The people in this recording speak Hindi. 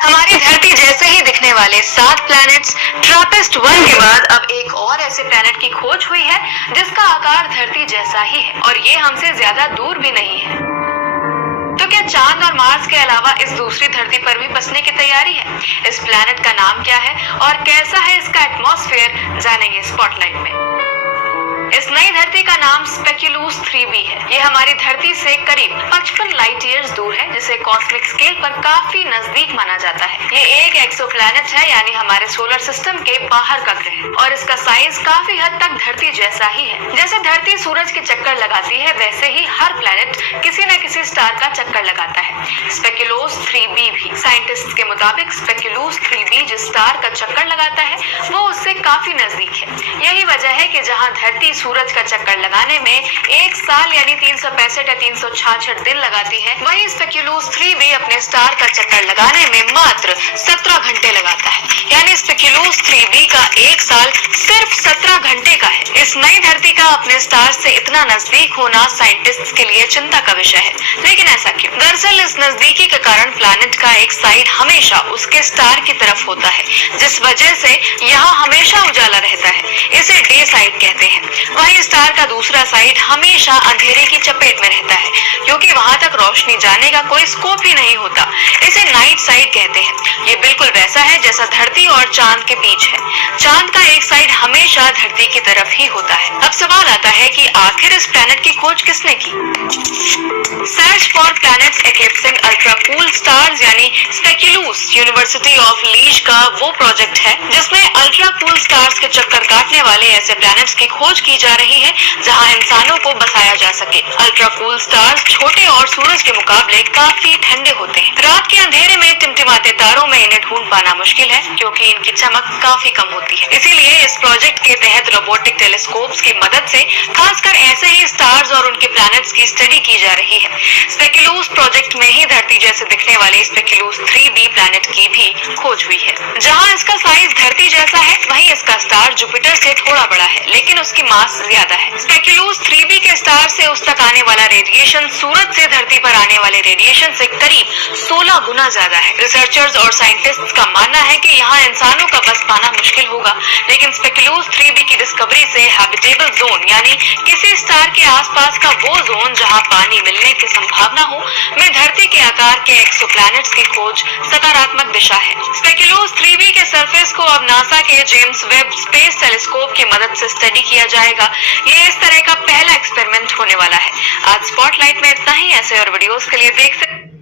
हमारी धरती जैसे ही दिखने वाले 7 प्लैनेट्स ट्रापिस्ट-1 के बाद अब एक और ऐसे प्लैनेट की खोज हुई है जिसका आकार धरती जैसा ही है और ये हमसे ज्यादा दूर भी नहीं है। तो क्या चांद और मार्स के अलावा इस दूसरी धरती पर भी बसने की तैयारी है? इस प्लैनेट का नाम क्या है और कैसा है इसका एटमॉस्फेयर, जानेंगे स्पॉटलाइट में। इस नई धरती का नाम स्पेक्युलस 3b है। ये हमारी धरती से करीब 55 लाइट ईयर्स दूर है, जिसे कॉस्मिक स्केल पर काफी नजदीक माना जाता है। ये एक एक्सोप्लैनेट है, यानी हमारे सोलर सिस्टम के बाहर का ग्रह, और इसका साइज काफी हद तक धरती जैसा ही है। जैसे धरती सूरज के चक्कर लगाती है, वैसे ही हर प्लैनेट किसी न किसी स्टार का चक्कर लगाता है। स्पेक्युलस 3b भी। साइंटिस्ट के मुताबिक स्पेक्युलस 3b जिस स्टार का चक्कर लगाता है वो उससे काफी नजदीक है। यही वजह है कि जहाँ धरती सूरज का चक्कर लगाने में 1 साल यानी 365 या 366 दिन लगाती है, वहीं स्पेक्युलस 3b अपने स्टार का चक्कर लगाने में मात्र 17 घंटे लगाता है। यानी स्पेक्युलस 3b का 1 साल सिर्फ 17 घंटे का है। इस नई धरती का अपने स्टार से इतना नजदीक होना साइंटिस्ट्स के लिए चिंता का विषय है, लेकिन ऐसा क्यों? दरअसल इस नजदीकी के कारण प्लैनेट का एक साइड हमेशा उसके स्टार की तरफ होता है, जिस वजह से यहाँ हमेशा उजाला रहता है। इसे डे साइड कहते हैं। वहीं स्टार का दूसरा साइड हमेशा अंधेरे की चपेट में रहता है, क्योंकि वहां तक रोशनी जाने का कोई स्कोप ही नहीं होता। इसे नाइट साइड कहते हैं। ये बिल्कुल वैसा है जैसा धरती और चांद के बीच है। चांद का एक साइड हमेशा धरती की तरफ ही होता है। अब सवाल आता है कि आखिर इस प्लैनेट की खोज किसने की? Search for planets eclipsing ultra cool stars यानी स्पेक्युलस यूनिवर्सिटी ऑफ लीच का वो प्रोजेक्ट है जिसमें अल्ट्रा कूल स्टार्स के चक्कर काटने वाले ऐसे प्लैनेट्स की खोज की जा रही है जहां इंसानों को बसाया जा सके। अल्ट्रा कूल स्टार्स छोटे और सूरज के मुकाबले काफी ठंडे होते हैं। रात के अंधेरे में टिमटिमाते तारों में इन्हें ढूंढ पाना मुश्किल है, क्योंकि इनकी चमक काफी कम होती है। इसीलिए इस प्रोजेक्ट के तहत रोबोटिक टेलीस्कोप्स की मदद से खासकर ऐसे ही स्टार्स और उनके प्लैनेट्स की स्टडी की जा रही है। स्पेक्युलस प्रोजेक्ट में ही धरती जैसे दिखने वाले स्पेक्युलस 3b प्लैनेट की भी खोज हुई है। जहां इसका साइज धरती जैसा है, वहीं इसका स्टार जुपिटर से थोड़ा बड़ा है, लेकिन उसकी मास ज्यादा है। स्पेक्युलस 3b के स्टार से उस तक आने वाला रेडिएशन सूरज से धरती पर आने वाले रेडिएशन से करीब 16 गुना ज्यादा है। रिसर्चर्स और साइंटिस्ट्स का मानना है कि यहाँ इंसानों का बस पाना मुश्किल होगा, लेकिन स्पेक्युलस 3b की डिस्कवरी से हैबिटेबल जोन यानी किसी स्टार के आसपास का वो जोन जहाँ पानी मिलने की संभावना हो में धरती के आकार के एक्सोप्लैनेट्स की खोज सकारात्मक दिशा है। स्पेक्युलस 3b के सरफेस को अब नासा के जेम्स वेब स्पेस टेलीस्कोप की मदद से स्टडी किया जाएगा। ये इस तरह का पहला एक्सपेरिमेंट होने वाला है। आज स्पॉटलाइट में इतना ही। ऐसे और वीडियोस के लिए देख सकते